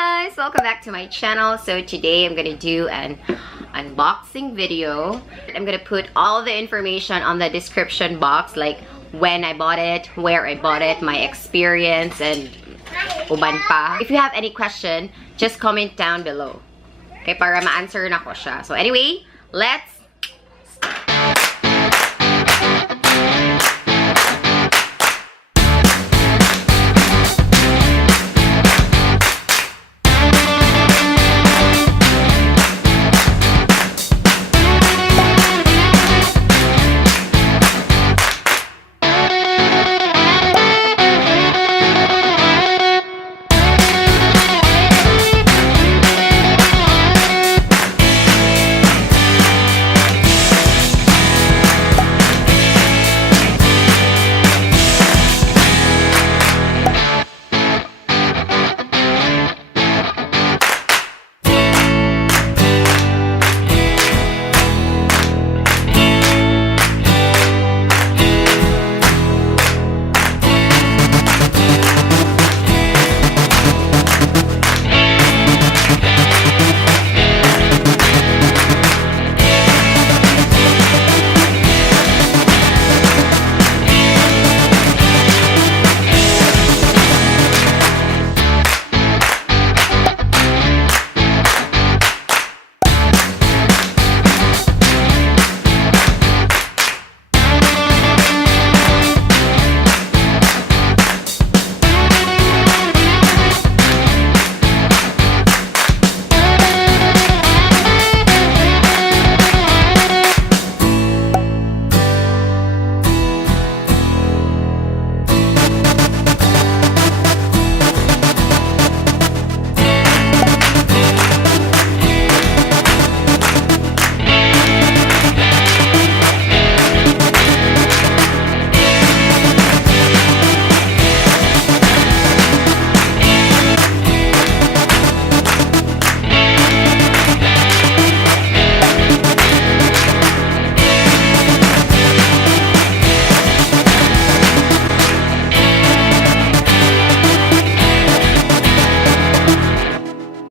guys! Welcome back to my channel. So today I'm gonna do an unboxing video. I'm gonna put all the information on the description box, like when I bought it, where I bought it, my experience, and uban pa. If you have any question, just comment down below. Okay, para ma-answer na ko siya. So anyway, let's